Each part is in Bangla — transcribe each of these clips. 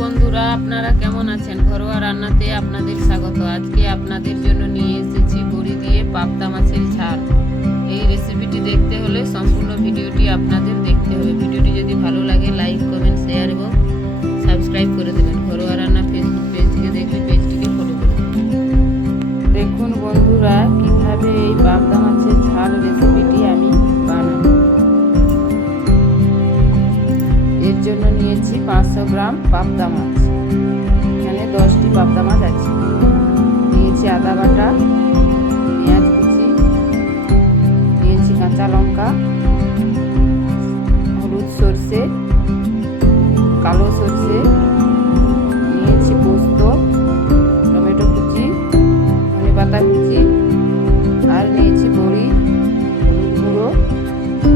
বন্ধুরা, আপনারা কেমন আছেন? ঘরোয়া রান্নাতে আপনাদের স্বাগত। আজকে আপনাদের জন্য নিয়ে এসেছি বড়ি দিয়ে পাবদা মাছের ঝাল। এই রেসিপিটি দেখতে হলে সম্পূর্ণ ভিডিওটি আপনাদের দেখতে হবে। ভিডিওটি যদি ভালো লাগে লাইক, কমেন্ট, শেয়ার এবং সাবস্ক্রাইব করে দেবেন। ঘরোয়া রান্না ফেসবুক পেজ থেকে দেখলে পেজটিকে ফলো করুন। দেখুন বন্ধুরা, কিভাবে এই পাবদা মাছের ঝাল রেসিপিটি আমি বানাই। এর জন্য নিয়েছি 500 গ্রাম পাবদা মাছ। এখানে 10টি পাবদা মাছ আছে। নিয়েছি আদা বাটা, পেঁয়াজ কুচি, নিয়েছি কাঁচা লঙ্কা, হলুদ সর্ষে, কালো সর্ষে, নিয়েছি পোস্ত, টমেটো কুচি, ধনে পাতা কুচি, আর নিয়েছি বড়ি, হলুদ গুঁড়ো,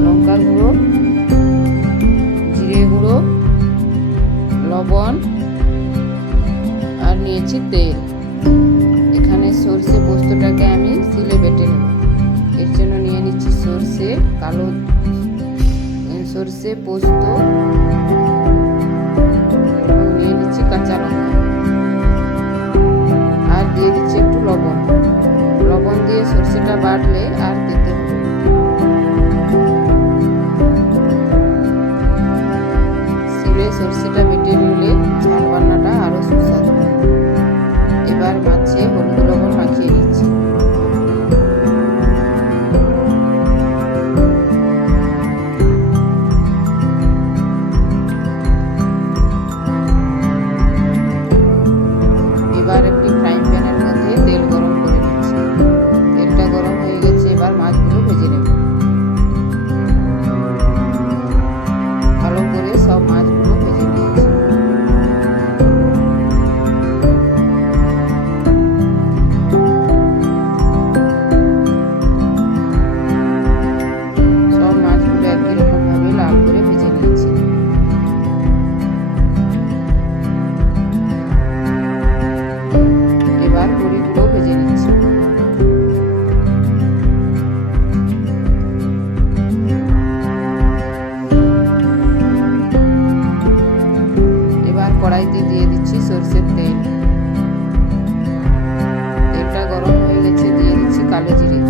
লঙ্কা গুঁড়ো, জিরে গুঁড়ো, লবণ, আর নিয়েছি তেল। এখানে সর্ষে পোস্তটাকে আমি শিলে বেটে নেব। এর জন্য নিয়ে নিচ্ছি সর্ষে পোস্ত, এবং নিয়ে নিচ্ছি কাঁচা লঙ্কা, আর দিয়ে দিচ্ছি একটু লবণ দিয়ে সর্ষেটা বাটলে আর দিতে হবে। সর্ষেটা বেটে নিলে ঝাল রান্নাটা আরো সুস্বাদু হয়। এবার মাছে হলুদ লবণ মাখিয়ে নিচ্ছি। এবার একটি ফ্রাইং প্যানের মধ্যে তেল গরম করে নিচ্ছি। তেলটা গরম হয়ে গেছে, এবার মাছগুলো ভেজে নেব। ভালো করে সব মাছগুলো ভেজে নিয়েছি। সব মাছগুলো একই রকম ভাবে লাল করে ভেজে নিয়েছি। এবার বড়িগুলো ভেজে নিচ্ছি। কড়াইতে দিয়ে দিচ্ছি সরষের তেল। তেলটা গরম হয়ে গেছে, দিয়ে দিচ্ছি কালো জিরে,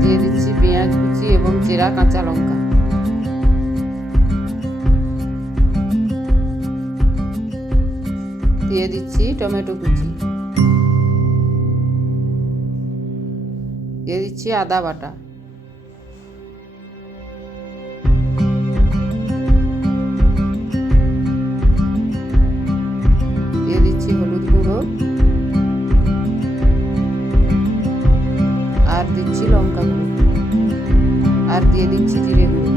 দিয়ে দিচ্ছি পেঁয়াজ কুচি এবং চেরা কাঁচা লঙ্কা, দিয়ে দিচ্ছি টমেটো কুচি, দিয়ে দিচ্ছি আদা বাটা, হলুদ গুঁড়ো, আর দিচ্ছি লঙ্কা গুঁড়ো, আর দিয়ে দিচ্ছি জিরে গুঁড়ো।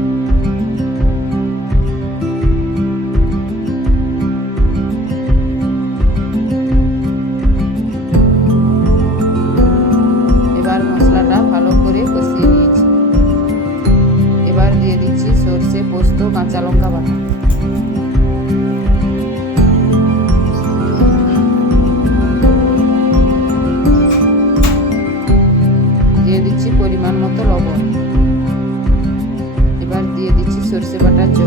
এবার মশলাটা ভালো করে কষিয়ে নিয়েছি। এবার দিয়ে দিচ্ছি সর্ষে পোস্ত কাঁচা লঙ্কা বাটা, দিয়ে দিচ্ছি পরিমাণ মতো লবণ। এবার দিয়ে দিচ্ছি সর্ষে বাটার জল।